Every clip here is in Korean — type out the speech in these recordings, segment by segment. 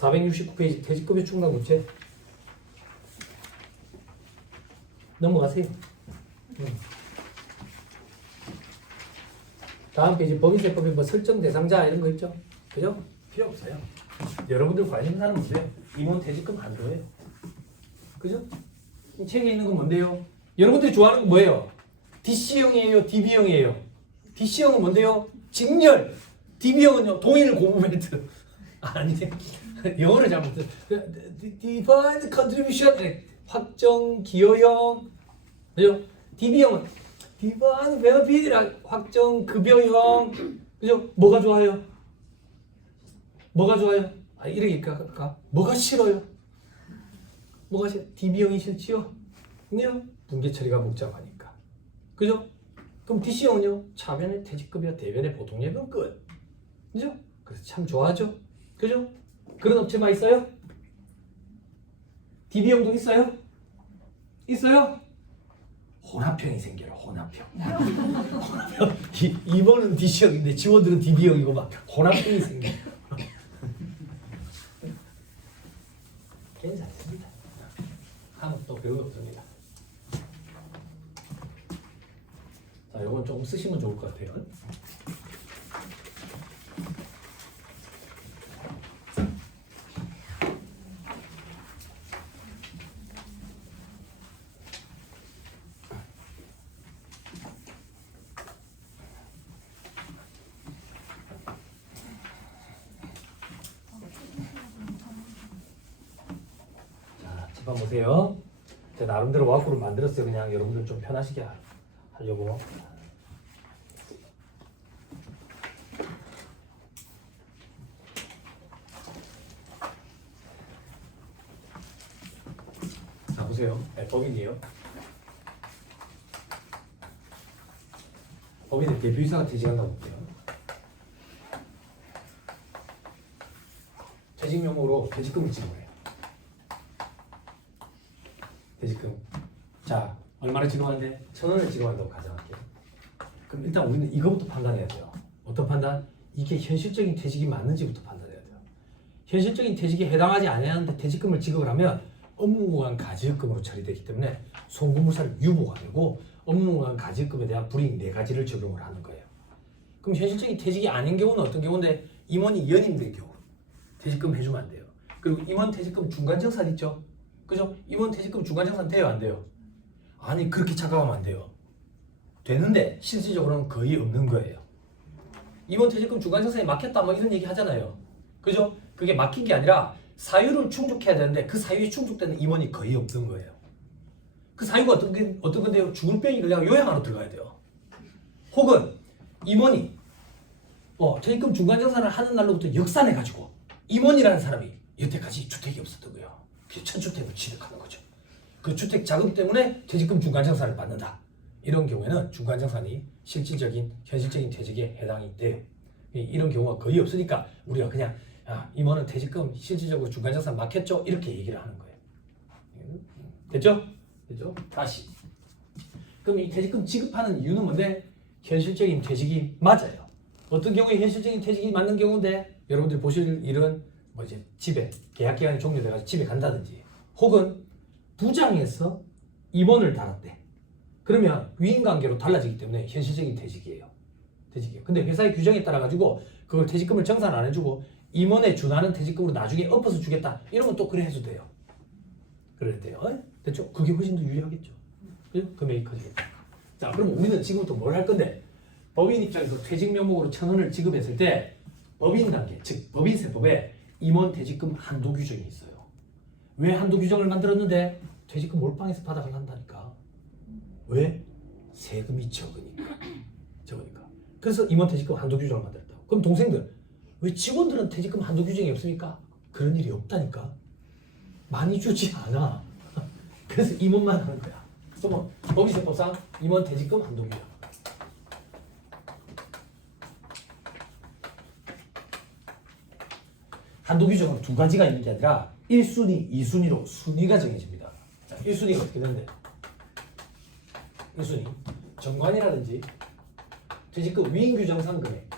469페이지 퇴직급여 충당 부채 넘어가세요. 다음 페이지 법인세법에 뭐 설정 대상자 이런 거 있죠? 그죠? 필요 없어요. 여러분들 관심사는 뭐예요? 임원 퇴직금 한도예요. 그죠? 이 책에 있는 건 뭔데요? 여러분들이 좋아하는 건 뭐예요? DC형이에요? DB형이에요? DC형은 뭔데요? 직렬. DB형은요? 동일 고무 벨트. 아니, 영어를 잘못했어요. Defined Contribution 확정 기여형. 그죠? DB형은 Defined Benefit이라 확정 급여형. 그죠? 뭐가 좋아요? 뭐가 좋아요? 아, 이렇게 갈까? 뭐가 싫어요? 뭐가 싫어? DB형이 싫지요? 근데요? 분계 처리가 복잡하니까. 그죠? 그럼 DC형은요? 차변의 퇴직급여, 대변의 보통예금 끝. 그죠? 그래서 참 좋아하죠? 그죠? 그런 업체만 있어요? DB형도 있어요? 있어요? 혼합형이 생겨요. 혼합형. 혼합형. 이번은 DC형인데 지원들은 DB형이고 막 혼합형이 생겨요. 괜찮습니다. 하나 또 별거 없습니다. 자, 이건 조금 쓰시면 좋을 것 같아요. 자, 보세요. 제가 나름대로 와꾸를 만들었어요. 그냥 여러분들 좀 편하시게 하려고. 자, 보세요. 네, 법인이에요. 법인의 대표이사가 퇴직한다고 볼게요. 퇴직 명목으로 퇴직금을 지급해요. 퇴직금. 자, 얼마나 지급하는데? 1,000원을 지급한다고 가정할게요. 그럼 일단 우리는 이거부터 판단해야 돼요. 어떤 판단? 이게 현실적인 퇴직이 맞는지부터 판단해야 돼요. 현실적인 퇴직에 해당하지 않았는데 퇴직금을 지급을 하면 업무보강 가지급금으로 처리되기 때문에 송금무사를 유보가 되고 업무보강 가지급금에 대한 불이익 4가지를 적용을 하는 거예요. 그럼 현실적인 퇴직이 아닌 경우는 어떤 경우인데 임원이 연임된 경우 퇴직금 해주면 안 돼요. 그리고 임원 퇴직금 중간정산 있죠? 그죠? 임원 퇴직금 중간정산 돼요? 안 돼요? 아니, 그렇게 착각하면 안 돼요. 되는데 실질적으로는 거의 없는 거예요. 임원 퇴직금 중간정산이 막혔다 뭐 이런 얘기 하잖아요. 그죠? 그게 막힌 게 아니라 사유를 충족해야 되는데 그 사유에 충족되는 임원이 거의 없는 거예요. 그 사유가 어떤 건데요? 죽을 병이 그냥 요양하러 들어가야 돼요. 혹은 임원이 퇴직금 중간정산을 하는 날로부터 역산해가지고 임원이라는 사람이 여태까지 주택이 없었던 거예요. 그래서 첫 주택을 취득하는 거죠. 그 주택 자금 때문에 퇴직금 중간정산을 받는다. 이런 경우에는 중간정산이 실질적인 현실적인 퇴직에 해당이 돼요. 이런 경우가 거의 없으니까 우리가 그냥 임원은 퇴직금 실질적으로 중간정산 막혔죠? 이렇게 얘기를 하는 거예요. 됐죠? 됐죠? 다시. 그럼 이 퇴직금 지급하는 이유는 뭔데? 현실적인 퇴직이 맞아요. 어떤 경우에 현실적인 퇴직이 맞는 경우인데 여러분들이 보실 일은 뭐 이제 집에 계약 기간이 종료돼가지고 집에 간다든지 혹은 부장에서 임원을 달았대. 그러면 위임 관계로 달라지기 때문에 현실적인 퇴직이에요. 퇴직이에요. 근데 회사의 규정에 따라 가지고 그걸 퇴직금을 정산 안 해주고 임원에 준하는 퇴직금으로 나중에 엎어서 주겠다. 이러면 또 그래 해도 돼요. 그래도 돼요. 됐죠? 그게 훨씬 더 유리하겠죠. 금액이 커지겠다. 자, 그럼 우리는 지금부터 뭘 할 건데? 법인 입장에서 퇴직 명목으로 1,000원을 지급했을 때 법인 단계, 즉 법인세법에 임원 퇴직금 한도 규정이 있어요. 왜 한도 규정을 만들었는데? 퇴직금 몰빵해서 받아가려 한다니까. 왜? 세금이 적으니까. 적으니까. 그래서 임원 퇴직금 한도 규정을 만들었다고. 그럼 동생들, 왜 직원들은 퇴직금 한도 규정이 없습니까? 그런 일이 없다니까. 많이 주지 않아. 그래서 임원만 하는 거야. 그럼 법인세법상 임원 퇴직금 한도 규정. 한도 규정은 2가지가 있는 게 아니라 1순위, 2순위로 순위가 정해집니다. 자, 1순위가 어떻게 되는데? 1순위 정관이라든지 퇴직금 위임 규정상 금액,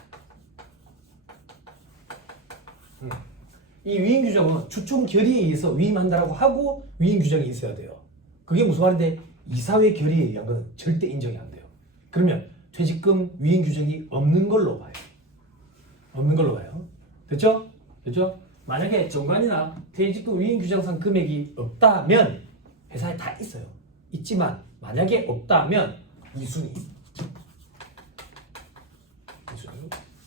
이 위임 규정은 주총 결의에 의해서 위임한다라고 하고 위임 규정이 있어야 돼요. 그게 무슨 말인데 이사회 결의에 의한 건 절대 인정이 안 돼요. 그러면 퇴직금 위임 규정이 없는 걸로 봐요. 없는 걸로 봐요. 됐죠? 됐죠? 만약에 정관이나 퇴직금 위임 규정상 금액이 없다면 회사에 다 있어요. 있지만 만약에 없다면 이순위.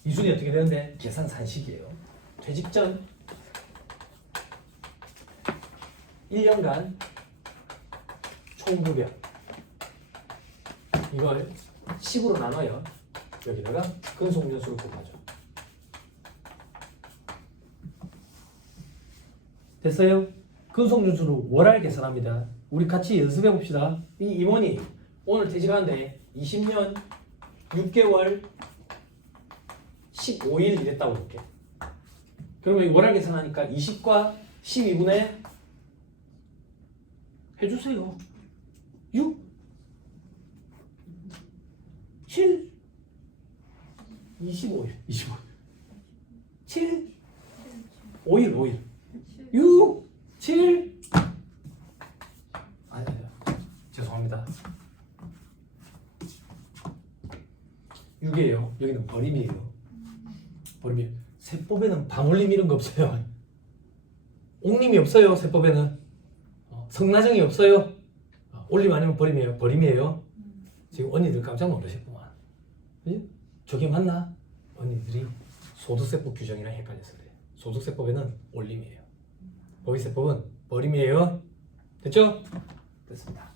이순위 어떻게 되는데 계산 산식이에요. 퇴직 전 1년간 총급여 이걸 10으로 나눠요. 여기다가 근속연수를 곱하죠. 됐어요? 근속연수를 월할 계산합니다. 우리 같이 연습해 봅시다. 이 임원이 오늘 퇴직하는데 20년 6개월 15일 일했다고 볼게. 그러면 월할 계산하니까 20과 12분의 해주세요. 6 7 25일 7 5일 6 7 아니 죄송합니다. 6이에요. 여기는 버림이에요. 버림이 세법에는 방울림 이런 거 없어요. 옥림이 없어요. 세법에는 성나정이 없어요. 올림 아니면 버림이에요. 버림이에요. 지금 언니들 깜짝 놀라셨구만. 그지? 저게 맞나? 언니들이 소득세법 규정이랑 헷갈려서 그래. 소득세법에는 올림이에요. 법인세법은 버림이에요. 됐죠? 됐습니다.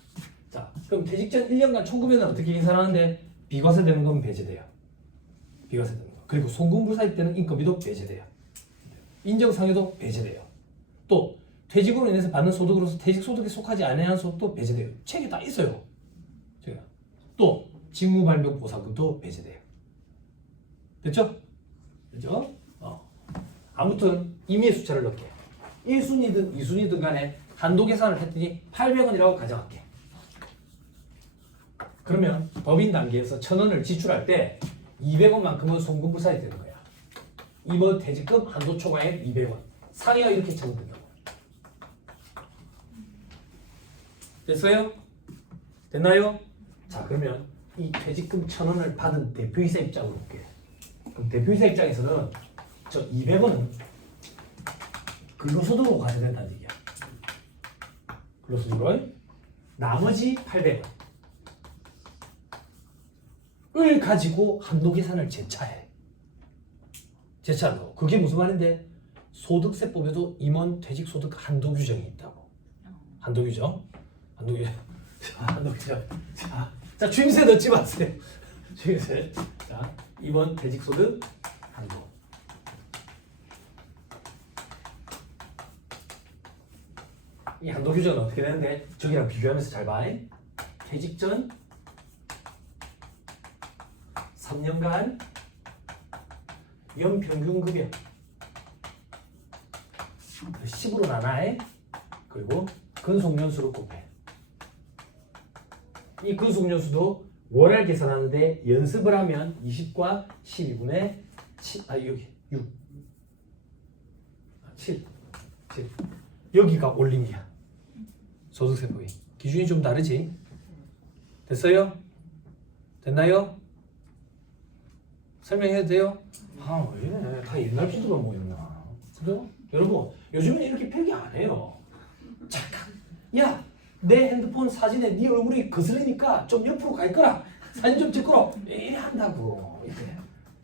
자, 그럼 퇴직 전 1년간 총급여는 어떻게 계산하는데 비과세되는 건 배제돼요. 비과세되는 거. 그리고 송금불사일 때는 인건비도 배제돼요. 인정상여도 배제돼요. 또 퇴직으로 인해서 받는 소득으로서 퇴직소득에 속하지 않은 소득도 배제돼요. 책에 다 있어요. 제가. 또 직무발명 보상금도 배제돼요. 됐죠? 됐죠? 아무튼 임의의 숫자를 넣게. 1순위든 2순위든 간에 한도 계산을 했더니 800원이라고 가정할게. 그러면 법인 단계에서 1,000원을 지출할 때 200원만큼은 송금불사에 되는 거야. 임원 퇴직금 한도 초과액 200원. 상여 이렇게 적는다. 됐어요? 됐나요? 자, 그러면 이 퇴직금 1,000원을 받은 대표이사 입장으로 볼게요. 그럼 대표이사 입장에서는 저 200원은 근로소득으로 과세된다는 얘기야. 근로소득으로 나머지 800원 을 가지고 한도 계산을 재차해. 재차로. 그게 무슨 말인데? 소득세법에도 임원 퇴직소득 한도 규정이 있다고. 한도 규정. 한도 규정. 한도 규정. 자, 주임새 넣지 마세요. 주임새. 자, 임원 퇴직소득 한도. 이 한도 규정은 어떻게 되는데? 저기랑 비교하면서 잘 봐. 퇴직 전 3년간 연평균급여 10으로 나눠. 그리고 근속연수를 곱해. 이 근속연수도 월할 계산하는데 연습을 하면 20과 12분의 7, 여기 6 7 여기가 올림이야. 소득세법이 기준이 좀 다르지? 됐어요? 됐나요? 설명해도 돼요? 왜 이래? 다 옛날 피드가 뭐였나? 그죠? 여러분, 요즘은 이렇게 필기 안 해요. 잠깐, 야, 내 핸드폰 사진에 네 얼굴이 거슬리니까 좀 옆으로 가 있거라. 사진 좀 찍거라. 이래 한다고.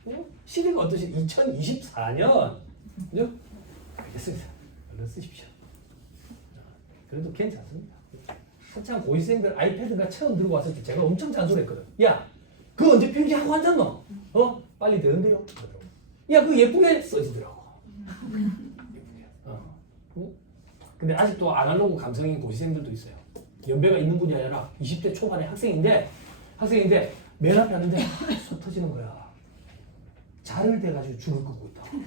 이래. 시대가 어떠시? 2024년. 그죠? 알겠습니다. 얼른 쓰십시오. 그래도 괜찮습니다. 한참 고시생들 아이패드가 처음 들고 왔을 때 제가 엄청 잔소리했거든. 야, 그거 언제 필기하고 앉았노? 빨리 되는데요. 야, 그거 예쁘게 써지더라고. 예쁘게. 근데 아직도 아날로그 감성인 고시생들도 있어요. 연배가 있는 분이 아니라 20대 초반의 학생인데 맨 앞에 왔는데 속 터지는 거야. 자를 대가지고 죽을 걷고 있다고.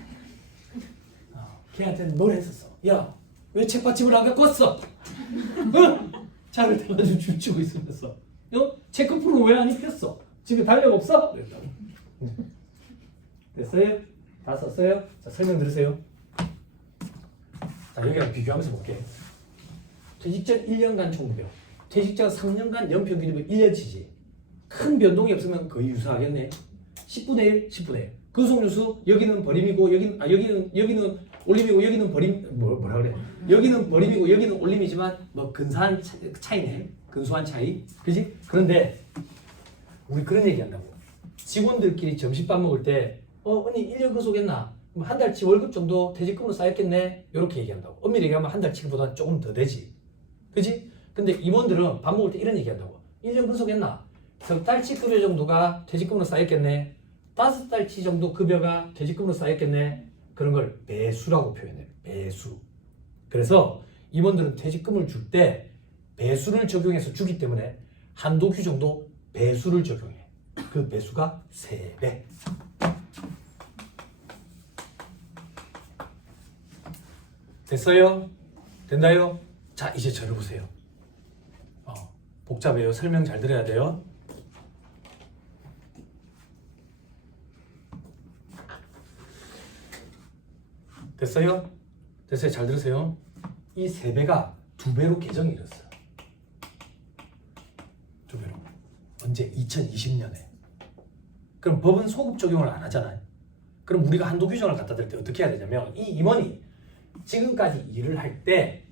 걔한테는 뭘 했었어? 야, 왜 책받침을 안 갖고 왔어? 자를 대가지고 춤추고 있으면서 체크풀은 왜 안 입혔어? 집에 달력 없어? 그랬다고. 됐어요? 다 썼어요? 자, 설명 들으세요. 자, 여기랑 비교하면서 볼게. 퇴직전 1년간 총급여, 퇴직전 3년간 연평균급여 1년치지. 큰 변동이 없으면 거의 유사하겠네. 10분의 1, 10분의 1. 근속유수 여기는 버림이고 여기는 올림이고 여기는 버림 뭐라 그래? 여기는 버림이고 여기는 올림이지만 뭐 근사한 차이네. 근소한 차이. 그지? 그런데 우리 그런 얘기 한다고. 직원들끼리 점심밥 먹을 때 언니 1년 근속했나? 그럼 한 달치 월급 정도 퇴직금으로 쌓였겠네. 이렇게 얘기한다고. 엄밀히 얘기하면 한 달치보다 조금 더 되지. 그지? 근데 임원들은 밥 먹을 때 이런 얘기 한다고. 1년 근속했나? 석 달치 급여 정도가 퇴직금으로 쌓였겠네. 5달치 정도 급여가 퇴직금으로 쌓였겠네. 그런 걸 배수라고 표현해요. 배수. 그래서 임원들은 퇴직금을 줄 때 배수를 적용해서 주기 때문에 한도 규정도 배수를 적용해. 그 배수가 3배. 됐어요? 된다요? 자, 이제 저를 보세요. 복잡해요. 설명 잘 들어야 돼요. 됐어요? 됐어요? 잘 들으세요. 이 3배가 2배로 개정이 일었어요. 2배로. 언제? 2020년에. 그럼 법은 소급 적용을 안 하잖아요. 그럼 우리가 한도 규정을 갖다 댈 때 어떻게 해야 되냐면 이 임원이 지금까지 일을 할 때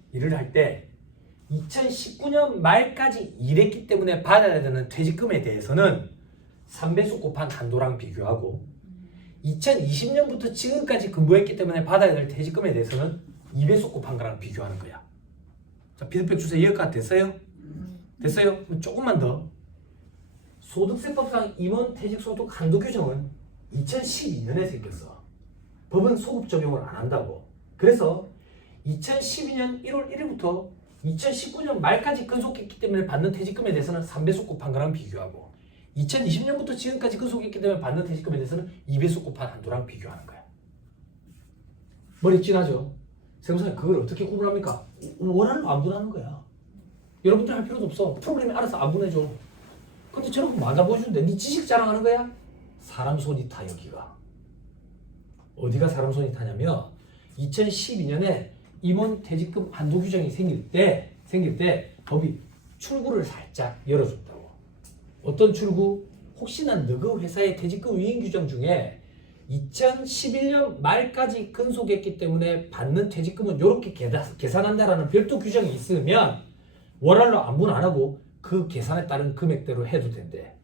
2019년 말까지 일했기 때문에 받아야 되는 퇴직금에 대해서는 3배수 곱한 한도랑 비교하고 2020년부터 지금까지 근무했기 때문에 받아야 될 퇴직금에 대해서는 2배수 곱한 거랑 비교하는 거야. 자, 피드백 주세요. 여기까지 됐어요? 됐어요? 그럼 조금만 더. 소득세법상 임원 퇴직소득 한도 규정은 2012년에 생겼어. 법은 소급 적용을 안 한다고. 그래서 2012년 1월 1일부터 2019년 말까지 근속했기 때문에 받는 퇴직금에 대해서는 3배수 곱한 거랑 비교하고 2020년부터 지금까지 근속했기 때문에 받는 퇴직금에 대해서는 2배수 곱한 한도랑 비교하는 거야. 머리 진하죠? 세무사님 그걸 어떻게 구분합니까? 원하는 안 분하는 거야. 여러분들 할 필요도 없어. 프로그램이 알아서 안 분해줘. 근데 저런 거 맞아 보여주는데 네 지식 자랑하는 거야? 사람 손이 타 여기가. 어디가 사람 손이 타냐면 2012년에 임원 퇴직금 한도 규정이 생길 때 법이 출구를 살짝 열어줬다고. 어떤 출구? 혹시나 너그 회사의 퇴직금 위임 규정 중에 2011년 말까지 근속했기 때문에 받는 퇴직금은 이렇게 계산한다라는 별도 규정이 있으면 월할로 안분 안 하고 그 계산에 따른 금액대로 해도 된대.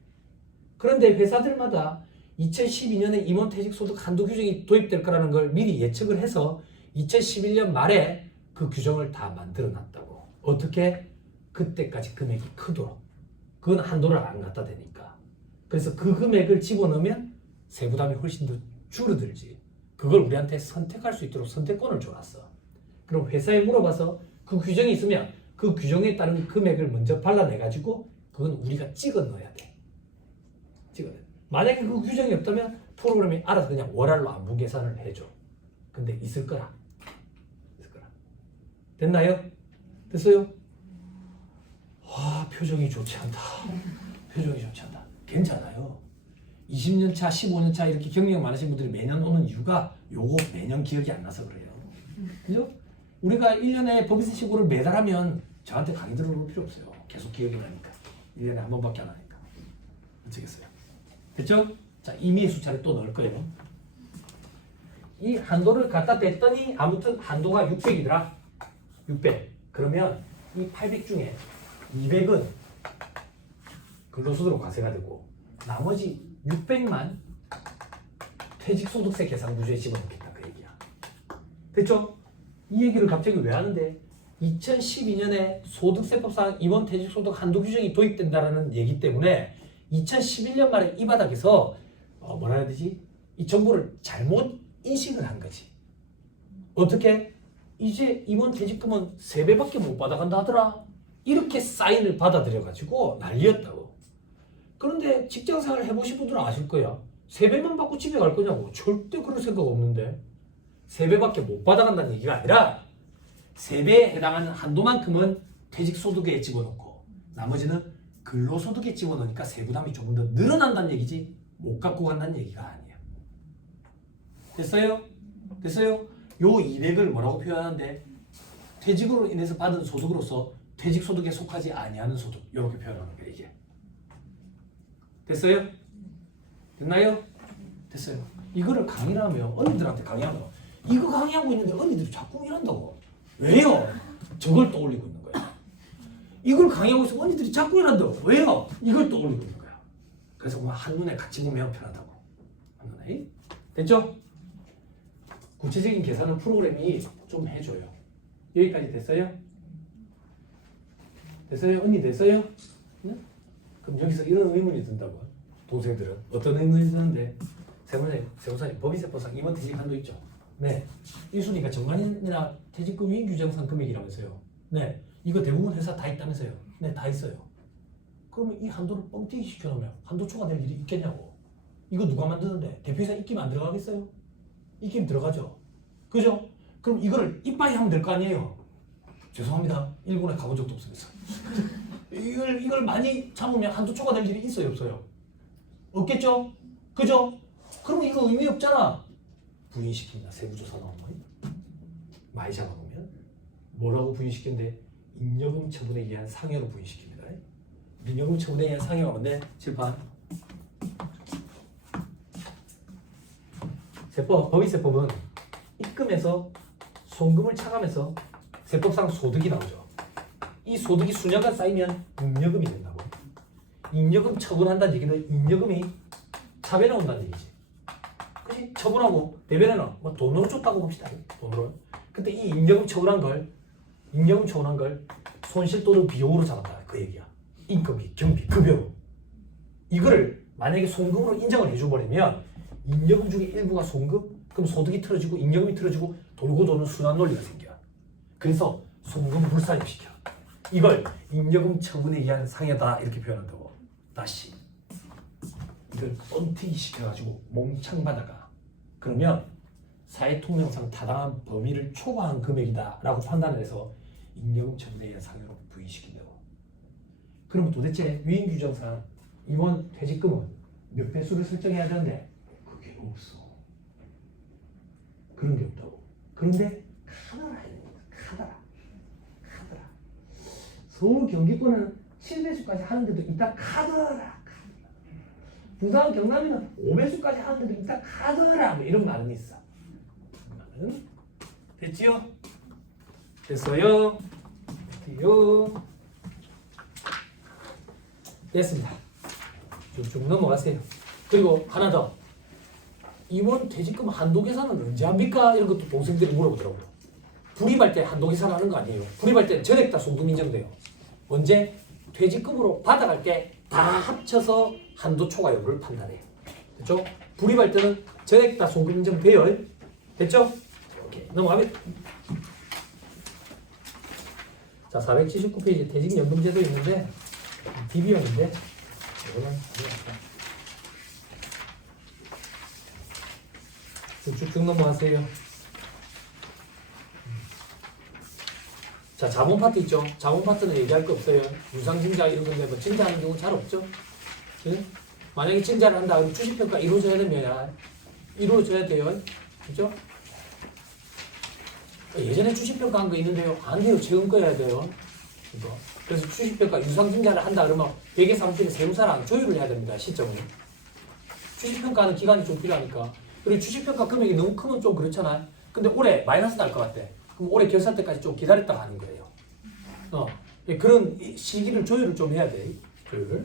그런데 회사들마다 2012년에 임원 퇴직 소득 한도 규정이 도입될 거라는 걸 미리 예측을 해서 2011년 말에 그 규정을 다 만들어 놨다고. 어떻게? 그때까지 금액이 크도록. 그건 한도를 안 갖다 대니까. 그래서 그 금액을 집어넣으면 세부담이 훨씬 더 줄어들지. 그걸 우리한테 선택할 수 있도록 선택권을 줘놨어. 그럼 회사에 물어봐서 그 규정이 있으면 그 규정에 따른 금액을 먼저 발라내가지고 그건 우리가 찍어 넣어야 돼. 찍어야 돼. 만약에 그 규정이 없다면 프로그램이 알아서 그냥 월할로 안분 계산을 해줘. 근데 있을 거라. 됐나요? 됐어요? 와, 표정이 좋지 않다. 표정이 좋지 않다. 괜찮아요. 20년 차, 15년 차 이렇게 경력 많으신 분들이 매년 오는 이유가 요거 매년 기억이 안 나서 그래요. 그죠? 우리가 1년에 법인세 신고를 매달 하면 저한테 강의 들어볼 필요 없어요. 계속 기억이 나니까. 1년에 한 번밖에 안 하니까. 어쩌겠어요. 됐죠? 자, 임의의 숫자를 또 넣을 거예요. 이 한도를 갖다 댔더니 아무튼 한도가 600이더라. 600. 그러면 이 800 중에 200은 근로소득으로 과세가 되고 나머지 600만 퇴직소득세 계산 구조에 집어넣겠다 그 얘기야. 됐죠? 이 얘기를 갑자기 왜 하는데 2012년에 소득세법상 임원 퇴직소득 한도 규정이 도입된다라는 얘기 때문에 2011년 말에 이 바닥에서 뭐라 해야 되지? 이 정보를 잘못 인식을 한 거지. 어떻게? 이제 임원 퇴직금은 3배밖에 못 받아간다 하더라. 이렇게 사인을 받아들여가지고 난리였다고. 그런데 직장생활 해보신 분들은 아실 거야. 3배만 받고 집에 갈 거냐고. 절대 그럴 생각 없는데. 3배밖에 못 받아간다는 얘기가 아니라 3배에 해당하는 한도만큼은 퇴직소득에 집어넣고 나머지는 근로소득에 집어넣으니까 세부담이 조금 더 늘어난다는 얘기지 못 갖고 간다는 얘기가 아니야. 됐어요? 됐어요? 요 200을 뭐라고 표현하는데 퇴직으로 인해서 받은 소득으로서 퇴직소득에 속하지 아니하는 소득 이렇게 표현하는 거예요. 이게 됐어요? 됐나요? 됐어요. 이거를 강의를 하면 언니들한테 강의하면 이거 강의하고 있는데 언니들이 자꾸 이런다고. 왜요? 저걸 떠올리고 있는 거야. 이걸 강의하고 있으면 언니들이 자꾸 이런다고. 왜요? 이걸 떠올리고 있는 거야. 그래서 뭐 한눈에 같이 보면 편하다고. 한눈에. 됐죠? 구체적인 계산은 프로그램이 좀 해줘요. 여기까지 됐어요? 됐어요? 언니 됐어요? 네? 그럼 여기서 이런 의문이 든다고. 동생들은 어떤 의문이 드는데 세무사님 법인세법상 임원 퇴직 한도 있죠? 네. 1순위가 정관이나 퇴직금 위임 규정상 금액이라면서요. 네. 이거 대부분 회사 다 있다면서요. 네, 다 있어요. 그러면 이 한도를 뻥튀기 시켜놓으면 한도 초과될 일이 있겠냐고. 이거 누가 만드는데 대표이사 입김 안 들어가겠어요? 입김 들어가죠. 그죠? 그럼 이거를 이빠이 하면 될 거 아니에요. 죄송합니다. 일본에 가본 적도 없습니다. 이걸 많이 참으면 한도 초과될 일이 있어요, 없어요? 없겠죠? 그죠? 그러면 이거 의미 없잖아. 부인시킵니다. 세부조사 나오면 많이 잡아보면 뭐라고 부인시키는데 잉여금 처분에 의한 상여로 부인시킵니다. 잉여금 처분에 의한 상여가 뭔데? 칠판 법인세법은 입금해서 송금을 차감해서 세법상 소득이 나오죠. 이 소득이 수년간 쌓이면 잉여금이 된다고. 잉여금 처분한다는 얘기는 잉여금이 차변에 온다는 얘기지. 그치? 처분하고 대변에는 뭐 돈으로 줬다고 봅시다. 돈으로. 근데 이 잉여금 처분한 걸 손실 또는 비용으로 잡았다. 그 얘기야. 인건비, 경비, 급여로. 이거를 만약에 송금으로 인정을 해줘버리면 잉여금 중에 일부가 송금? 그럼 소득이 틀어지고 잉여금이 틀어지고 돌고 도는 순환 논리가 생겨. 그래서 송금 불사입시켜. 이걸 잉여금 처분에 의한 상여다 이렇게 표현한다고. 다시 이걸 뻔튀기 시켜가지고 몽창 받아가. 그러면 사회통념상 타당한 범위를 초과한 금액이다 라고 판단을 해서 잉여금 처분에 의한 상여로 부인시킨다고. 그럼 도대체 위임규정상 임원 퇴직금은 몇 배수를 설정해야 되는데 그게 없어. 그런 게 없다고. 그런데 카더라. 서울 경기권은 7배수까지 하는데도 있다 카더라. 부산 경남에는 5배수까지 하는데도 있다 카더라. 뭐 이런 말은 있어. 됐지요? 됐어요? 됐요? 됐습니다. 쭉 넘어가세요. 그리고 하나 더. 임원 퇴직금 한도 계산은 언제 합니까? 이런 것도 동생들이 물어보더라고요. 불입할 때 한도 계산하는 거 아니에요. 불입할 때는 전액 다 송금 인정돼요. 언제? 퇴직금으로 받아갈 때 다 합쳐서 한도 초과 여부를 판단해요. 됐죠? 불입할 때는 전액 다 송금 인정돼요. 됐죠? 오케이. 넘어가면 자 479페이지 퇴직연금제도 있는데 DB형인데 이거는 쭉쭉 넘어가세요. 자, 자본 파트 있죠? 자본 파트는 얘기할 거 없어요. 유상증자 이런 건데 뭐 증자하는 경우 잘 없죠? 네? 만약에 증자를 한다 그러면 주식평가 이루어져야 되면 이루어져야 돼요. 그죠? 예전에 주식평가 한 거 있는데요. 안 돼요. 최근 거 해야 돼요. 이거. 그래서 주식평가 유상증자를 한다 그러면 회계 사무실에 세무사랑 조율을 해야 됩니다. 시점을. 주식평가하는 기간이 좀 필요하니까. 그리고 주식평가 금액이 너무 크면 좀 그렇잖아요. 근데 올해 마이너스 날 것 같아. 그럼 올해 결산 때까지 좀 기다렸다가 하는 거예요. 그런 시기를 조율을 좀 해야 돼. 조율을.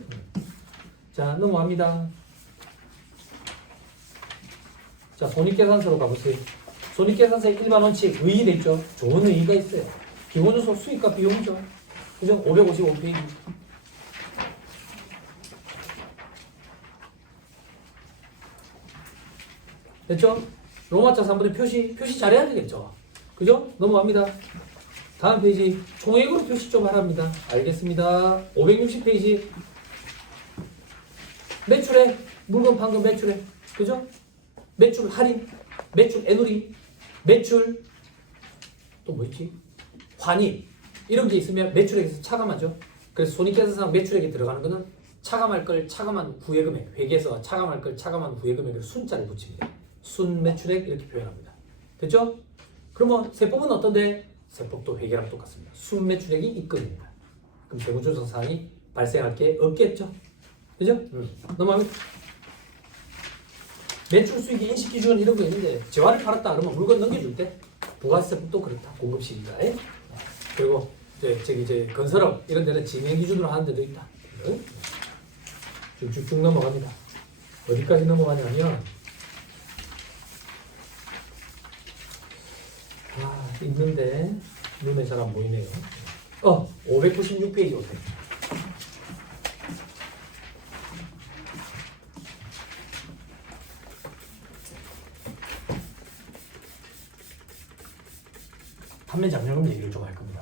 자, 넘어갑니다. 자, 손익계산서로 가보세요. 손익계산서의 일반 원칙, 의의돼 있죠. 좋은 의의가 있어요. 기본요소 수익과 비용이죠. 그죠? 555페이지. 됐죠? 로마자 3분의 표시 잘해야 되겠죠? 그죠? 넘어갑니다. 다음 페이지 총액으로 표시 좀 하랍니다. 알겠습니다. 560페이지 매출액, 물건 판금 매출액, 그죠? 매출 할인, 매출 애누리, 매출 또 뭐 있지? 환입 이런 게 있으면 매출액에서 차감하죠. 그래서 손익계산상 매출액에 들어가는 거는 차감할 걸 차감한 후의 금액, 회계에서 차감할 걸 차감한 후의 금액을 순자를 붙입니다. 순매출액 이렇게 표현합니다. 됐죠? 그러면 세법은 어떤데? 세법도 회계랑 똑같습니다. 순매출액이 입금입니다. 그럼 재무조사 사항이 발생할 게 없겠죠? 그죠? 넘어갑니다. 매출 수익의 인식 기준 이런 거 있는데 재화를 팔았다 그러면 물건 넘겨줄 때 부가세법도 그렇다. 공급시기가. 그리고 이제 건설업 이런 데는 진행 기준으로 하는 데도 있다. 쭉쭉 넘어갑니다. 어디까지 넘어가냐면 있는데 눈에 잘 안 보이네요. 596페이지 오세요. 판매 장려금 얘기를 좀 할 겁니다.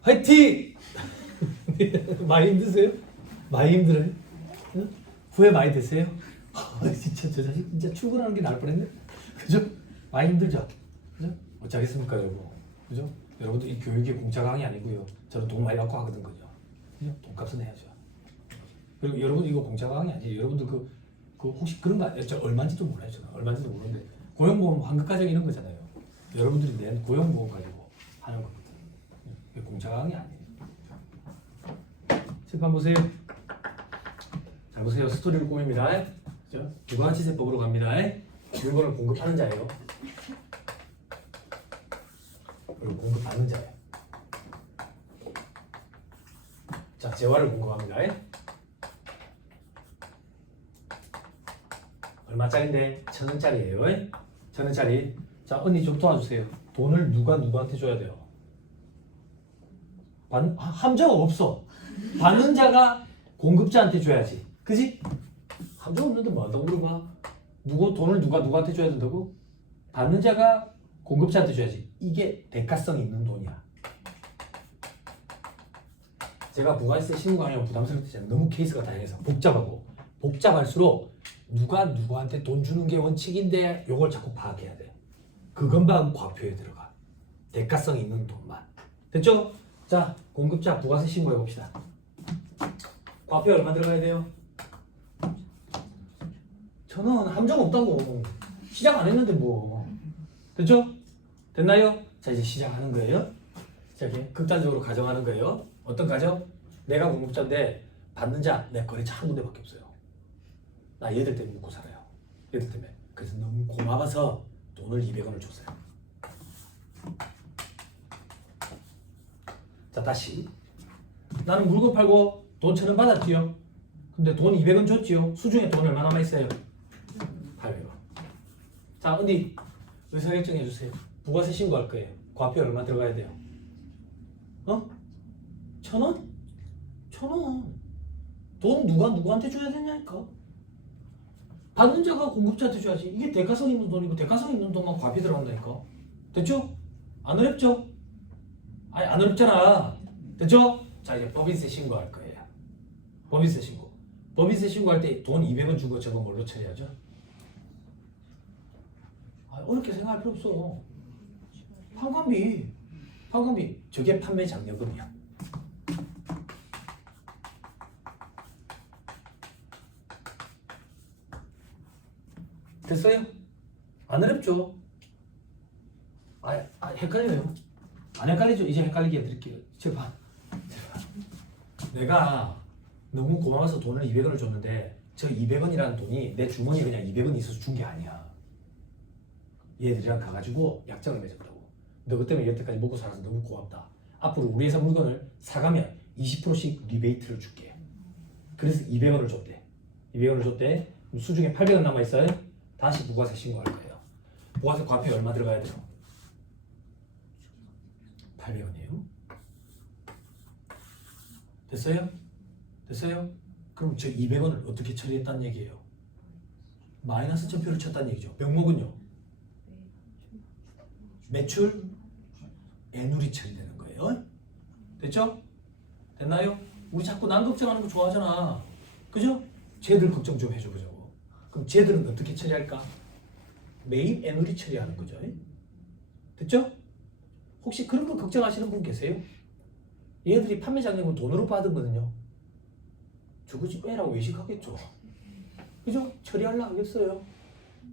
화이팅! 많이 힘드세요? 많이 힘들어요? 응? 후회 많이 되세요? 진짜 저 자식 진짜 출근하는 게 나을 뻔했네. 그죠? 많이 힘들죠? 그죠? 어쩌겠습니까 여러분? 그죠? 여러분들 이 교육이 공짜 강의 아니고요. 저는 돈 많이 받고 하거든 그죠? 그죠? 돈값은 해야죠. 그리고 여러분 이거 공짜 강의 아니에요. 여러분들 그 혹시 그런 거 아니에요? 저 얼마인지도 몰라요. 저는 얼마인지도 모르는데 고용보험 환급가정 이런 거잖아요. 여러분들이 낸 고용보험 가지고 하는 거거든. 이게 공짜 강의 아니에요. 칠판 보세요. 잘 보세요. 스토리를 꾸밉니다. 부가가치세법으로 갑니다. 물건을 공급하는 자예요. 그리고 공급받는 자예요. 자, 재화를 공급합니다. 얼마짜리인데? 1,000원짜리예요. 1,000원짜리. 자, 언니 좀 도와주세요. 돈을 누구한테 줘야 돼요? 함정 없어. 받는 자가 공급자한테 줘야지. 그지? 함정 없는데 뭐 한다고 물어봐. 돈을 누구한테 줘야 된다고? 받는 자가 공급자한테 줘야지. 이게 대가성 있는 돈이야. 제가 부가세 신고하면 부담스럽을 때잖아요. 너무 케이스가 다양해서 복잡하고 복잡할수록 누가 누구한테 돈 주는 게 원칙인데 요걸 자꾸 파악해야 돼. 그것만 과표에 들어가. 대가성 있는 돈만. 됐죠? 자, 공급자 부가세 신고해 봅시다. 과표에 얼마 들어가야 돼요? 1,000원. 함정 없다고. 시작 안 했는데 뭐. 됐죠? 됐나요? 자, 이제 시작하는 거예요. 시작해. 극단적으로 가정하는 거예요. 어떤 가정? 내가 공급자인데 받는 자, 내 거래처 한 군데밖에 없어요. 나 얘들 때문에 먹고 살아요. 얘들 때문에. 그래서 너무 고마워서 돈을 200원을 줬어요. 자, 다시. 나는 물건 팔고 돈 1,000원 받았지요. 근데 돈 200원 줬지요. 수중에 돈 얼마 남아있어요? 800원. 자, 언니 의사결정 해주세요. 부가세 신고할 거예요. 과표 얼마 들어가야 돼요? 1,000원? 1,000원. 돈 누구한테 줘야 되냐니까. 받는 자가 공급자한테 줘야지. 이게 대가성 있는 돈이고 대가성 있는 돈만 과표 들어간다니까. 됐죠? 안 어렵죠? 아니 안 어렵잖아. 됐죠? 자, 이제 법인세 신고할 거예요. 법인세 신고. 법인세 신고할 때 돈 200원 주고 저거 뭘로 처리하죠? 어렵게 생각할 필요 없어. 판관비. 저게 판매 장려금이야. 됐어요? 안 어렵죠? 헷갈려요. 안 헷갈리죠? 이제 헷갈리게 해드릴게요. 제발. 내가 너무 고마워서 돈을 200원을 줬는데 저 200원이라는 돈이 내 주머니에 그냥 200원이 있어서 준 게 아니야. 얘들이랑 가가지고 약정을 맺었다고. 너 그 때문에 여태까지 먹고 살아서 너무 고맙다. 앞으로 우리 회사 물건을 사가면 20%씩 리베이트를 줄게. 그래서 200원을 줬대. 200원을 줬대. 수중에 800원 남아있어요. 다시 부가세 신고할 거예요. 부가세 과표에 얼마 들어가야 돼요? 800원이에요. 됐어요? 됐어요? 그럼 저 200원을 어떻게 처리했다는 얘기예요? 마이너스 전표를 쳤다는 얘기죠. 명목은요? 매출 애누리 처리되는 거예요. 됐죠? 됐나요? 우리 자꾸 남 걱정하는 거 좋아하잖아. 그죠? 쟤들 걱정 좀 해줘보자고. 그럼 쟤들은 어떻게 처리할까? 매입 애누리 처리하는 거죠. 됐죠? 혹시 그런 거 걱정하시는 분 계세요? 얘들이 판매장님은 돈으로 받은 거든요. 저거지 빼라고 외식하겠죠. 그죠? 처리하려 하겠어요.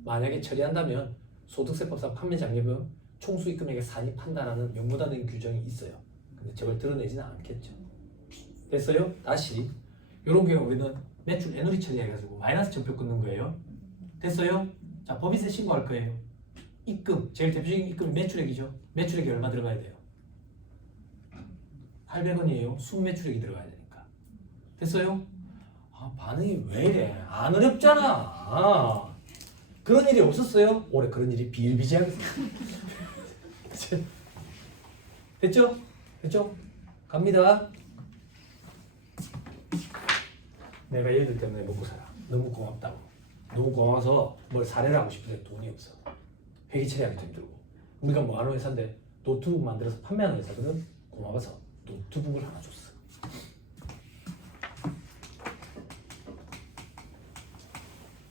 만약에 처리한다면 소득세법상 판매장려금 총수익금액에 산입한다라는 명문화된 규정이 있어요. 근데 저걸 드러내지는 않겠죠. 됐어요? 다시 이런 경우 우리는 매출 애누리 처리해가지고 마이너스 전표 끊는 거예요. 됐어요? 자, 법인세 신고할 거예요. 입금, 제일 대표적인 입금이 매출액이죠. 매출액이 얼마 들어가야 돼요? 800원이에요. 순매출액이 들어가야 되니까. 됐어요? 아, 반응이 왜 이래? 안 어렵잖아. 그런 일이 없었어요? 올해 그런 일이 비일비재하게 됐죠? 됐죠? 갑니다. 내가 얘들 때문에 먹고 살아. 너무 고맙다고. 너무 고마워서 뭘 사례를 하고 싶은데 돈이 없어. 회계 처리하기도 힘들고. 우리가 뭐 하는 회사인데 노트북 만들어서 판매하는 회사거든. 고마워서 노트북을 하나 줬어.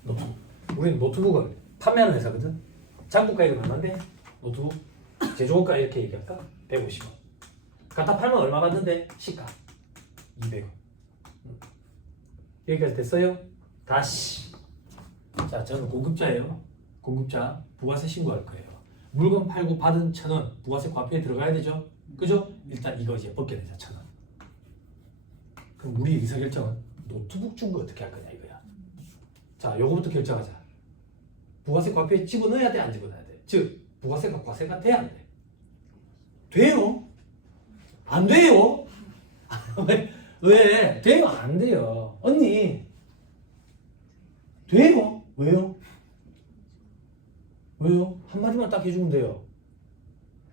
노트북. 우리는 노트북을 판매하는 회사거든. 장부가액은 얼마인데? 노트북 제조원가 이렇게 얘기할까? 150원. 갖다 팔면 얼마 받는데? 시가 200원. 여기까지 됐어요? 다시. 자, 저는 공급자예요. 공급자 부가세 신고할 거예요. 물건 팔고 받은 1,000원 부가세 과표에 들어가야 되죠? 그죠? 일단 이거 이제 벗겨내자. 1,000원. 그럼 우리 의사결정은 노트북 준 거 어떻게 할 거냐 이거야. 자, 요거부터 결정하자. 부가세 과표에 집어넣어야 돼, 안 집어넣어야 돼? 즉, 부가세가 과세가 돼야 안 돼? 돼요? 안 돼요? 왜? 돼요? 안 돼요? 언니 돼요? 왜요? 왜요? 한마디만 딱 해주면 돼요.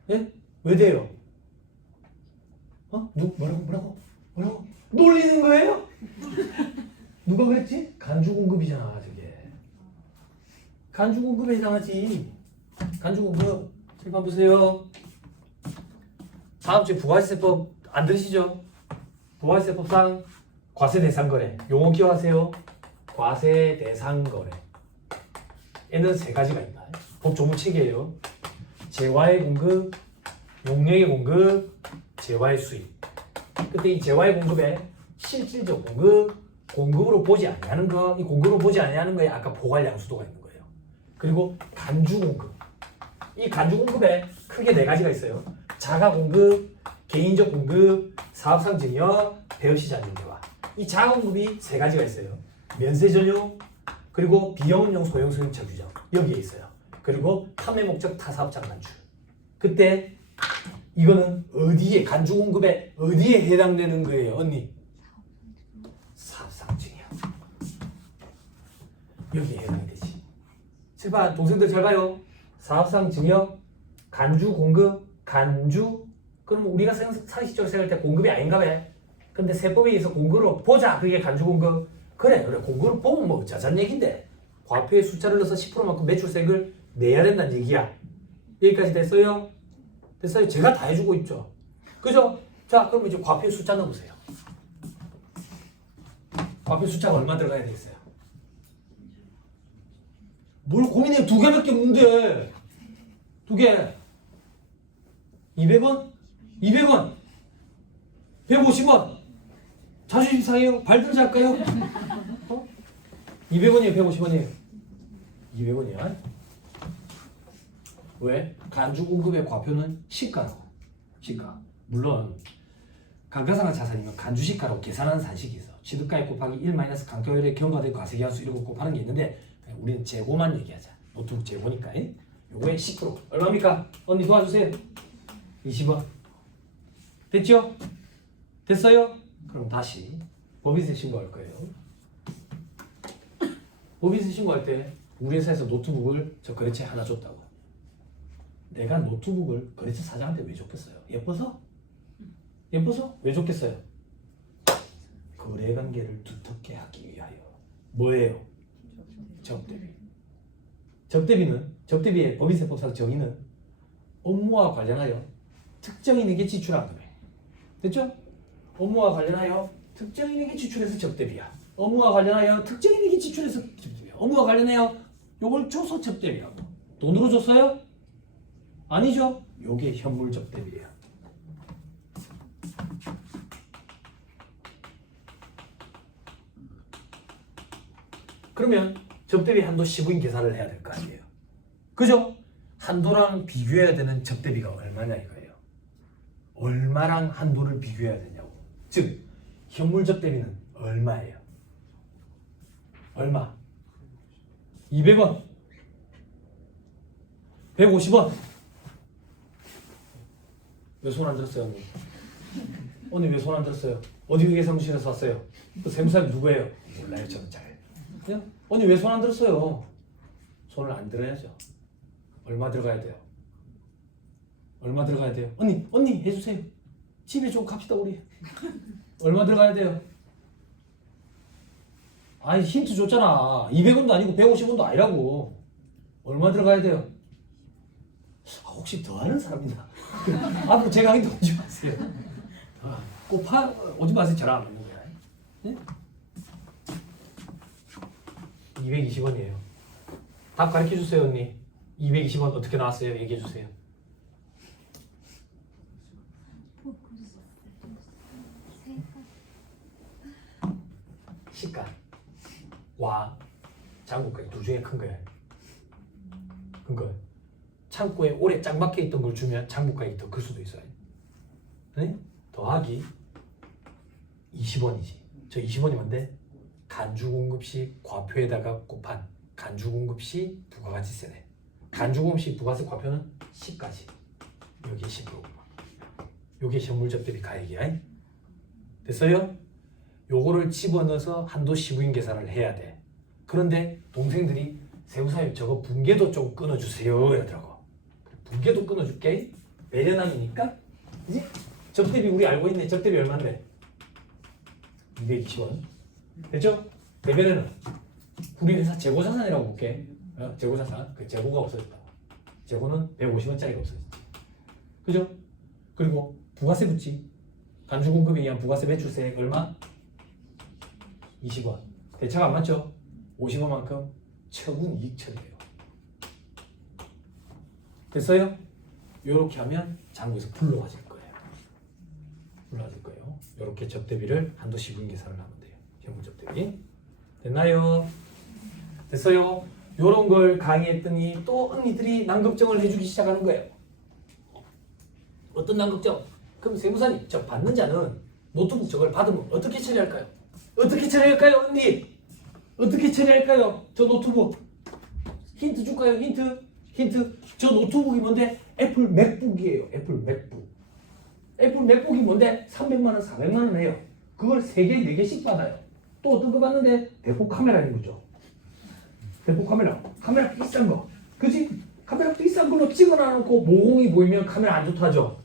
예? 왜 돼요? 뭐라고? 놀리는 거예요? 누가 그랬지? 간주공급이잖아 저게. 간주공급에 해당하지. 간주공급. 칠판 보세요. 다음 주에 부가세법 안 들으시죠? 부가세법상 과세대상거래 용어 기억하세요. 과세대상거래 에는 세 가지가 있다. 법 조문책이에요. 재화의 공급, 용역의 공급, 재화의 수입. 그때 이 재화의 공급에 실질적 공급, 공급으로 보지 아니하는 거, 이 공급으로 보지 아니하는 거에 아까 포괄 양수도가 있는 거예요. 그리고 간주 공급. 이 간주 공급에 크게 네 가지가 있어요. 자가 공급, 개인적 공급, 사업상 증여, 배업시장 연계화. 이 자가 공급이 세 가지가 있어요. 면세 전용, 그리고 비영업용 소형 수용차 규정 여기에 있어요. 그리고 판매 목적 타사업장 간주. 그때 이거는 어디에 간주 공급에 어디에 해당되는 거예요, 언니? 사업상 증여. 여기에 해당이 되지. 칠판 동생들 잘 봐요. 사업상 증여, 간주 공급, 간주. 그럼 우리가 상식적으로 생각할 때 공급이 아닌가 봐. 근데 세법에 의해서 공급으로 보자. 그게 간주 공급. 그래 공급을 보면 뭐 짜잔 얘긴데 과표의 숫자를 넣어서 10%만큼 매출세액을 내야 된다는 얘기야. 여기까지 됐어요? 됐어요? 제가 다 해주고 있죠. 그죠? 자, 그럼 이제 과표의 숫자 넣어보세요. 과표 숫자가 얼마 들어가야 되겠어요? 뭘 고민해? 두 개밖에 없는데. 두 개. 200원? 200원? 150원? 자존심 상해요? 발들자 할까요? 200원이에요? 150원이에요? 200원이야? 왜? 간주 공급의 과표는 시가로. 시가. 물론 감가상각 자산이면 간주시가로 계산하는 산식이 있어. 취득가액 곱하기 1 마이너스 강도율에 경과된 과세기한수 이런 거 곱하는 게 있는데 우리는 재고만 얘기하자. 노트북 재고니까. 요거의 10% 얼마입니까? 언니 도와주세요. 20원. 됐죠? 됐어요? 그럼 다시 법인세 신고할 거예요. 법인세 신고할 때 우리 회사에서 노트북을 저 거래처에 하나 줬다고. 내가 노트북을 거래처 사장한테 왜 줬겠어요? 예뻐서? 예뻐서? 왜 줬겠어요? 거래관계를 두텁게 하기 위하여. 뭐예요? 적대비. 적대비의 법인세법상 정의는 업무와 관련하여 특정인에게 지출한 금액. 됐죠? 업무와 관련하여 특정인에게 지출해서 적대비야. 업무와 관련하여 특정인에게 지출해서 적대비야. 업무와 관련하여 요걸 줘서 적대비라고. 돈으로 줬어요? 아니죠? 요게 현물 적대비예요. 그러면 적대비 한도 15인 계산을 해야 될 거 아니에요. 그죠? 한도랑 비교해야 되는 적대비가 얼마냐 이거예요. 얼마랑 한도를 비교해야 되냐고. 즉 현물 적대비는 얼마예요? 얼마? 200원 150원. 왜 손 안 들었어요 언니? 언니 왜 손 안 들었어요? 어디 회계사무실에서 왔어요? 그 세무사님 누구예요? 몰라요 저는 잘. 그냥 언니 왜 손 안 들었어요? 손을 안 들어야죠. 얼마 들어가야 돼요? 얼마 들어가야 돼요? 언니 해주세요. 집에 좀 갑시다 우리. 얼마 들어가야 돼요? 아니 힌트 줬잖아. 200원도 아니고 150원도 아니라고. 얼마 들어가야 돼요? 혹시 더 아는 사람이나? 앞으로 제가 하기도 오지 마세요. 오지 마세요. 저랑 안 맞는 거야. 네? 220원이에요. 답 가르쳐 주세요, 언니. 220원 어떻게 나왔어요? 얘기해 주세요. 시가 와 장부가이 두 중에 큰 거예요. 큰 거예요. 창고에 오래 짱 박혀 있던 걸 주면 장부가액이 더 클 수도 있어요. 네? 더하기 20원이지. 저 20원이 뭔데? 간주공급시 과표에다가 곱한 간주공급시 부가가치세네. 간주공급시 부가세 과표는 10까지. 여기 10%. 요게 현물접대비 가액이야. 됐어요? 요거를 집어넣어서 한도 15인 계산을 해야 돼. 그런데 동생들이 세무사님 저거 분계도 좀 끊어주세요 이러더라고. 분계도 끊어줄게. 매년함이니까. 그지? 접대비 우리 알고 있네. 접대비 얼마인데? 220원. 됐죠? 대변에는 우리 회사 재고자산이라고 볼게. 재고자산. 그 재고가 없어졌다. 재고는 150원짜리가 없어졌지. 그죠? 그리고 부가세 붙지. 간주공급에 의한 부가세 매출세 얼마? 20원. 대차가 안 맞죠? 50원만큼 처분 이익 처리돼요. 됐어요? 요렇게 하면 장부에서 불러와질 거예요. 불러와질 거예요. 요렇게 접대비를 한도 15인 계산을 하면 돼요. 현물 접대비. 됐나요? 됐어요? 요런 걸 강의했더니 또 언니들이 난급증을 해주기 시작하는 거예요. 어떤 난급증? 그럼 세무사님 저 받는 자는 노트북 저걸 받으면 어떻게 처리할까요? 어떻게 처리할까요 언니? 어떻게 처리할까요? 저 노트북 힌트 줄까요? 힌트 저 노트북이 뭔데? 애플 맥북이에요. 애플 맥북. 애플 맥북이 뭔데? 300만원 400만원 해요. 그걸 3개 4개씩 받아요. 또 어떤 거 받는데? 대포 카메라인 거죠. 대포 카메라 비싼 거 그치? 카메라 비싼 걸로 찍어놔놓고 모공이 보이면 카메라 안 좋다 하죠.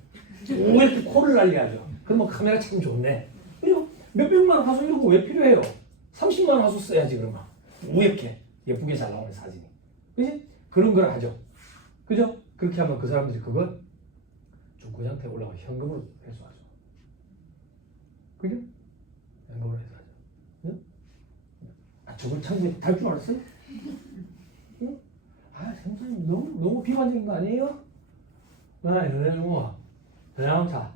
왜 이렇게 코를 난리하죠. 그러면 카메라 참 좋네. 그죠? 몇백만원 하소 이런 거 왜 필요해요? 30만원 하소 써야지 그러면. 이렇게 예쁘게 잘 나오는 사진이. 그지? 그런 걸 하죠. 그죠? 그렇게 하면 그 사람들이 그걸 주권자한테 올라가 현금으로 회수하죠. 그죠? 현금으로 회수하죠. 응? 저걸 참 달 줄 알았어요? 응? 선생님 너무 비관적인 거 아니에요? 선생님 뭐 전자공차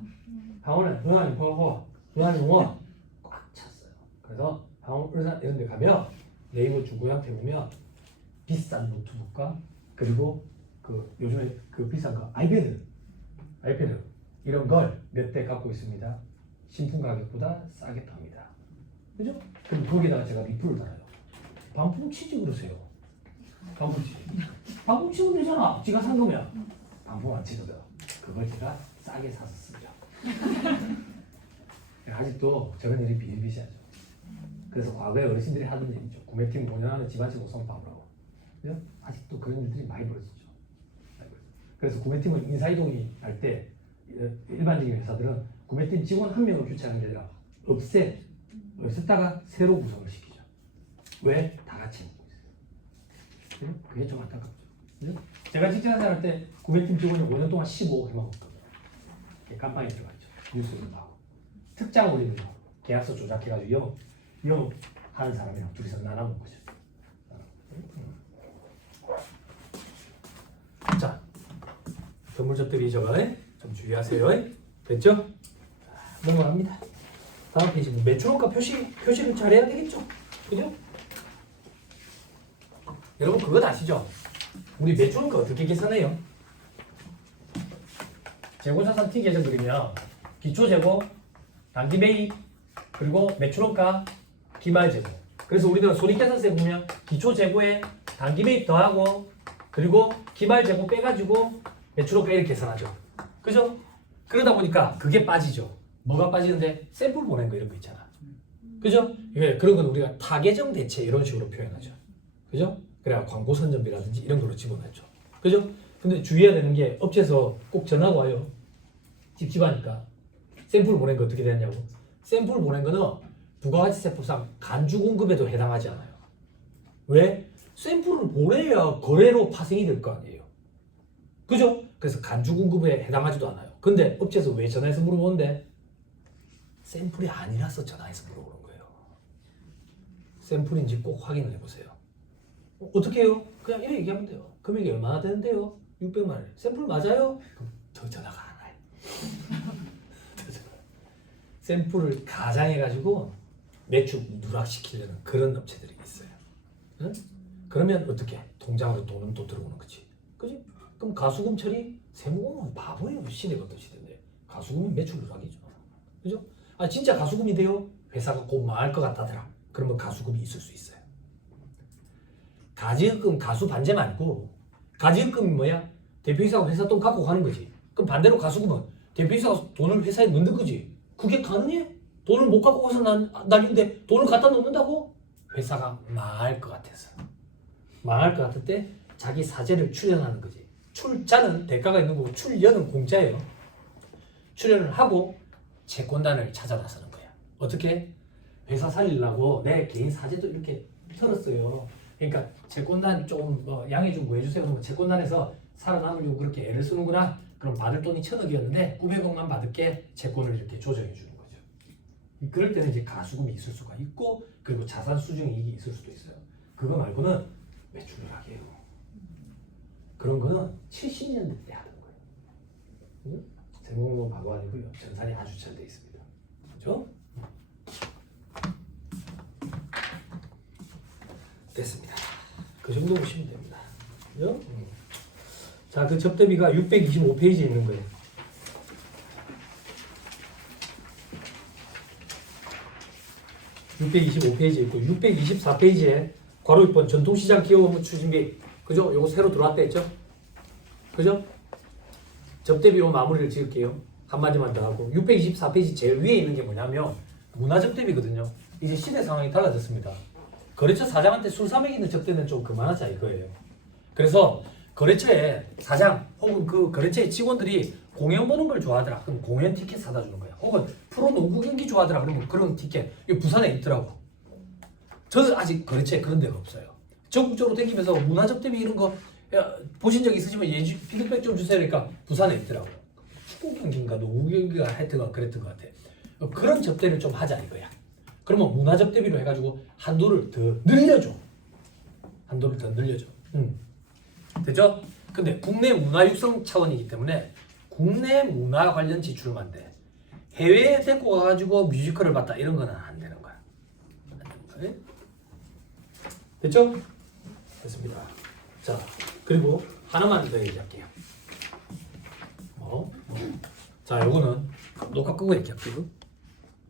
강원에 선생님 보고 선생님 뭐 꽉 찼어요. 그래서 강원 울산 이런 데 가면 네이버 중고양태 보면 비싼 노트북과 그리고 그 요즘에 그 비싼 거 아이패드 이런 걸 몇 대 갖고 있습니다. 신품 가격보다 싸게 팝니다. 그죠? 그럼 거기다가 제가 리플을 달아요. 반품 치지 그러세요. 반품 치면 되잖아. 지가 산 거면. 반품 안 치거든. 그걸 제가 싸게 사서 쓰죠. 아직도 저런 일이 비일비재하죠. 그래서 과거에 어르신들이 하던 일이죠. 구매팀 운영하는 집안식 우선 바꾸라고. 그죠? 아직도 그런 일들이 많이 벌어지죠. 그래서 구매팀은 인사이동이 할 때 일반적인 회사들은 구매팀 직원 한 명을 교체하는 게 아니라 없애 썼다가 새로 구성을 시키죠. 왜? 다 같이 먹고 있어요. 그게 좀 안타깝죠. 그죠? 제가 직장 생활할 때 900팀 직원이 5년 동안 15억 해만 먹거든요. 깜빵에 들어가 있죠. 뉴스도 나오고 특장 올리는 거, 계약서 조작해가지고 영업하는 사람이랑 둘이서 나눠먹는 거죠. 자, 선물접들이 저거 좀 주의하세요. 됐죠? 넘어갑니다. 다음 페이지 매출원가 표시를 잘해야 되겠죠? 그죠? 여러분 그거 아시죠? 우리 매출원가 어떻게 계산해요? 재고자산 T 계정 그리면 기초재고, 단기매입, 그리고 매출원가, 기말재고. 그래서 우리는 손익계산서에 보면 기초재고에 단기매입 더하고 그리고 기말재고 빼가지고 매출원가 이렇게 계산하죠. 그죠? 그러다 보니까 그게 빠지죠. 뭐가 빠지는데? 샘플 보낸 거 이런 거 있잖아. 그죠? 예, 그런 건 우리가 타계정 대체 이런 식으로 표현하죠. 그죠? 그래야 광고 선전비라든지 이런 걸로 집어넣죠. 그죠? 근데 주의해야 되는 게 업체에서 꼭 전화가 와요. 찝찝하니까. 샘플 보낸 거 어떻게 되냐고. 샘플 보낸 거는 부가가치세법상 간주 공급에도 해당하지 않아요. 왜? 샘플을 보내야 거래로 파생이 될 거 아니에요. 그죠? 그래서 간주 공급에 해당하지도 않아요. 근데 업체에서 왜 전화해서 물어보는데? 샘플이 아니라서 전화해서 물어보는 거예요. 샘플인지 꼭 확인을 해보세요. 어떻게 해요? 그냥 이렇게 얘기하면 돼요. 금액이 얼마나 되는데요? 600만 원. 샘플 맞아요? 그럼 더 전화가 안 와요. 샘플을 가장해가지고 매출 누락시키려는 그런 업체들이 있어요. 응? 그러면 어떻게? 통장으로 돈은 또 들어오는 거지. 그지? 그럼 가수금 처리? 세무공은 바보예요. 시대가 어떤 시대인데. 가수금이 매출 누락이죠. 그죠? 아 진짜 가수금이 돼요? 회사가 곧 망할 것 같다더라. 그러면 가수금이 있을 수 있어요. 가지급금 가수 반제 말고 가지급금이 뭐야? 대표이사가 회사 돈 갖고 가는 거지. 그럼 반대로 가수금은 대표이사가 돈을 회사에 넣는 거지. 그게 가능해? 돈을 못 갖고 가서 날리는데 돈을 갖다 놓는다고? 회사가 망할 것 같아서. 망할 것 같을 때 자기 사재를 출연하는 거지. 출자는 대가가 있는 거고 출연은 공짜예요. 출연을 하고 채권단을 찾아 나서는 거야. 어떻게? 회사 살리려고 내 개인 사재도 이렇게 털었어요. 그러니까 채권단 좀 양해 좀 구해주세요. 그러면 채권단에서 살아남으려고 그렇게 애를 쓰는구나. 그럼 받을 돈이 1,000억이었는데 900억만 받을게. 채권을 이렇게 조정해 주는 거죠. 그럴 때는 이제 가수금이 있을 수가 있고 그리고 자산 수중 이익이 있을 수도 있어요. 그거 말고는 매출 누락이에요. 그런 거는 70년대 때 하는 거예요. 응? 세무공은 바보 아니고요. 전산이 아주 잘 돼 있습니다. 그렇죠? 됐습니다. 그 정도 보시면 됩니다. 그죠? 자, 그 접대비가 625페이지에 있는 거예요. (625페이지에) 있고 624페이지에 괄호 6번 전통시장 기업 업무 추진비. 그죠? 요거 새로 들어왔다 했죠? 그죠? 접대비로 마무리를 지을게요. 한마디만 더 하고 624페이지 제일 위에 있는 게 뭐냐면 문화접대비거든요. 이제 시대 상황이 달라졌습니다. 거래처 사장한테 술 사 먹이는 접대는 좀 그만하자 이거예요. 그래서 거래처에 사장 혹은 그 거래처의 직원들이 공연 보는 걸 좋아하더라. 그럼 공연 티켓 사다 주는 거야. 혹은 프로 농구 경기 좋아하더라. 그러면 그런 티켓. 이거 부산에 있더라고. 저는 아직 거래처에 그런 데가 없어요. 전국적으로 다니면서 문화접대비 이런 거 보신 적 있으시면 피드백 좀 주세요. 그러니까 부산에 있더라고. 축구 경기인가 농구 경기가 하여튼 그랬던 것 같아. 그런 접대를 좀 하자 이거야. 그러면 문화접대비로 해가지고 한도를 더 늘려줘. 한도를 더 늘려줘. 되죠? 근데 국내 문화 육성 차원이기 때문에 국내 문화 관련 지출만 돼. 해외에 데리고 가가지고 뮤지컬을 봤다 이런 거는 안 되는 거야. 안 되는 거야. 됐죠? 됐습니다. 자, 그리고 하나만 더 얘기할게요. 자, 요거는 녹화 끄고 얘기할게요.